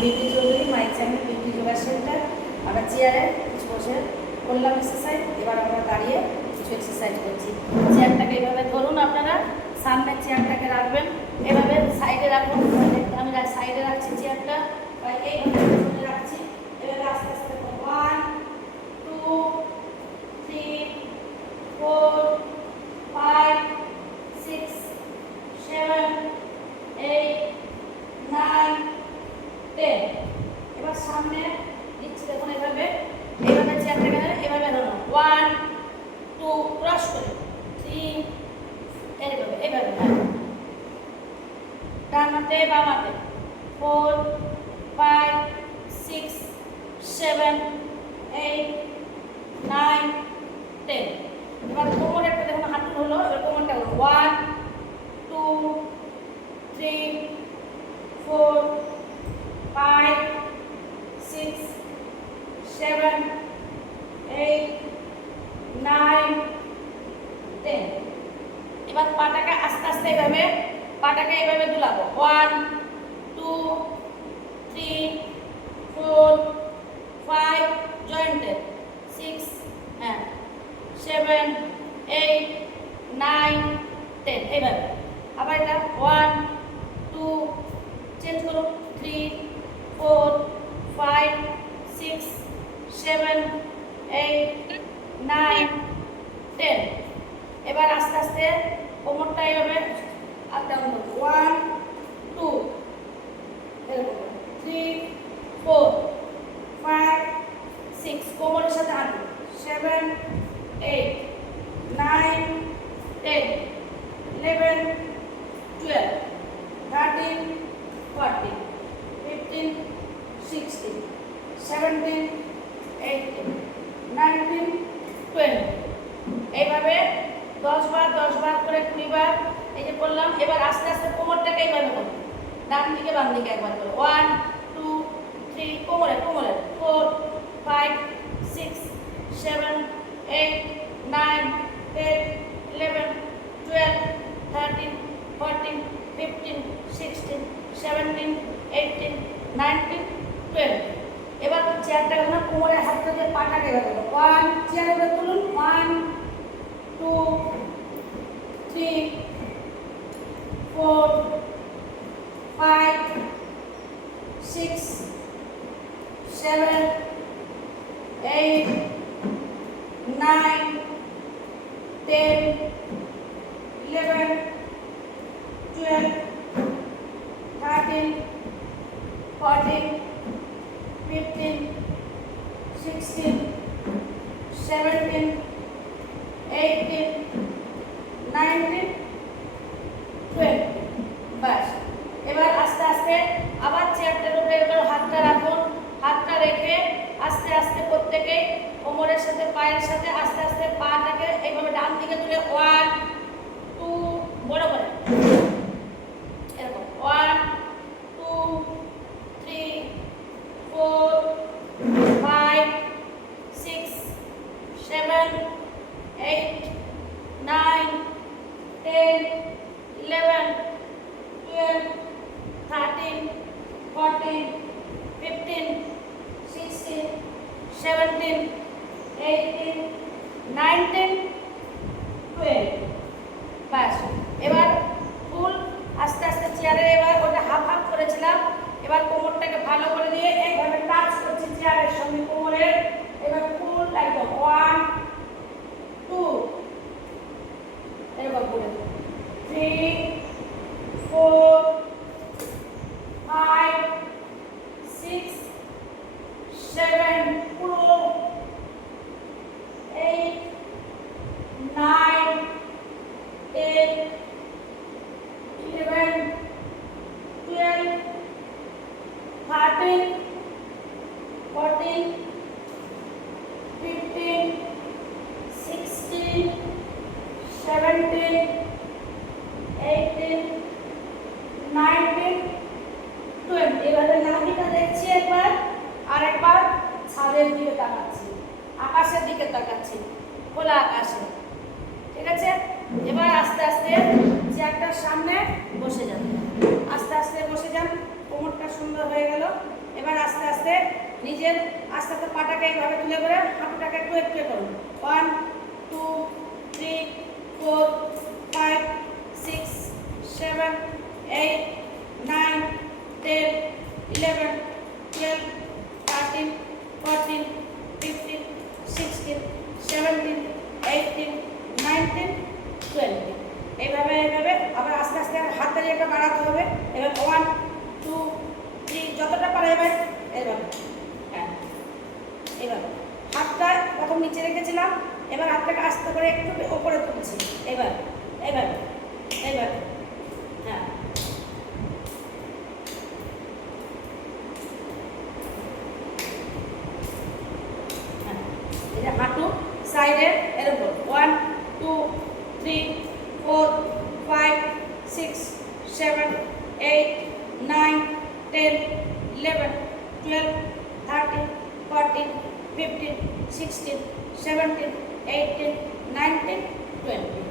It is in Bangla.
Beauty Chowdhury, my channel beauty yoga centre. আমরা চেয়ারে কিছু বসে করলাম এক্সারসাইজ, এবার আমরা দাঁড়িয়ে কিছু এক্সারসাইজ করছি। চেয়ারটাকে এভাবে ধরুন, আপনারা সামনে চেয়ারটাকে রাখবেন, এভাবে সাইডে রাখুন। আমি সাইডে রাখছি চেয়ারটা, বা এইভাবে ধরে রাখছি। এভাবে আস্তে আস্তে 1 2 3 4 5 6 7 8 9 10। এবার সামনে দিচ্ছি, দেখুন এইভাবে চেয়ারটাকে এভাবে ধরুন। 1 2 ক্রস করে 3, এইভাবে ডান হাতে বাম হাতে 4 5 6 7 8 9 10। এবার কোমরের দেখুন হাঁটু হলো, এবার কোমরটা হলো 1 2 3 4 5 6 7 8 9 10। এবার পাটাকে আস্তে আস্তে এইভাবে দুলাবো। 1 2 3 4 5 জয়েন্টে 6 7 8 9 10। এইভাবে আবার এটা 1 2 চেঞ্জ করুন 3 4 5 6 7 8 9 10। এবার আস্তে আস্তে কোমরটা এইভাবে আপ ডাউন করুন। 1 2 এরকম 3 4 5 6, কোমরের সাথে হাঁটুন। 7 8 9 10 11 12 13 14 15 16 17 18 19 20। এইভাবে 10 বার করে 20 বার এই যে করলাম। এবার আস্তে আস্তে কোমরটাকে এইভাবে করুন, ডান দিকে বাম দিকে একবার করে 1 2 3, কোমরে 4 5 6 7 8 9 10 11 12 13 14 15 16 17 18 19 20। এবার চেয়ারটাকে না কোমরের হাতটা দিয়ে পাটাকে এভাবে 1 চেয়ারের উপরে তুলুন। 1 2 3 4 5 6 7 8 9 10 11 12 13 14 15 16 17 18 19 20। বাস। এবার আস্তে আস্তে আবার চেয়ারটার উপরে এবার হাতটা রাখুন। হাতটা রেখে আস্তে আস্তে প্রত্যেকেই কোমরের সাথে পায়ের সাথে আস্তে আস্তে পাটাকে এইভাবে ডান দিকে তুলে 1 2 বড় করে এরকম 1 2 3 4 5 6 7 8 9 10 11 12 13 14 15 16 17 18 19 20। বাস। এবার ফুল আস্তে আস্তে চেয়ারে এবার ওটা হাফ হাফ করেছিলাম। এবার কোমরটাকে ভালো করে দিয়ে এইভাবে টাচ করছি চেয়ারের সঙ্গে কোমরের। এবার ফুল একদম 1 2 এরকম করে 3 4 5 6 7 পুরো 8 9 10 11 12 13 14 15 16 17 18 19 20। এবারে নাভিটা দেখছি একবার, আর একবার ছাদের দিকে তাকাচ্ছি, আকাশের দিকে তাকাচ্ছি, খোলা আকাশে। ঠিক আছে? এবার আস্তে আস্তে চেয়ারটার সামনে বসে যান, আস্তে আস্তে বসে যান। কোমরটা সুন্দর হয়ে গেল। এবার আস্তে আস্তে নিজের আস্তে আস্তে পাটাকে এইভাবে তুলে করে হাঁটুটাকে একটু একটু করুন। 1 2 3 4 5 6 7 8 9 10 11 12 13 14 15 16 17 18 19 20। এইভাবে এইভাবে আবার আস্তে আস্তে হাত দাঁড়িয়ে একটা বাড়াতে হবে। এবার 1 2 3 যতটা পারে এবার এইভাবে, হ্যাঁ এইভাবে হাতটা প্রথম নিচে রেখেছিলাম, এবার হাতটাকে আস্তে করে একটু ওপরে তুলছি। এবার এইভাবে এইভাবে, হ্যাঁ এটা হাঁটু সাইডে এরকম 1 2 3 4 5 6 7 8 9 10 11 12 13 14 15 16 17 18 19 20।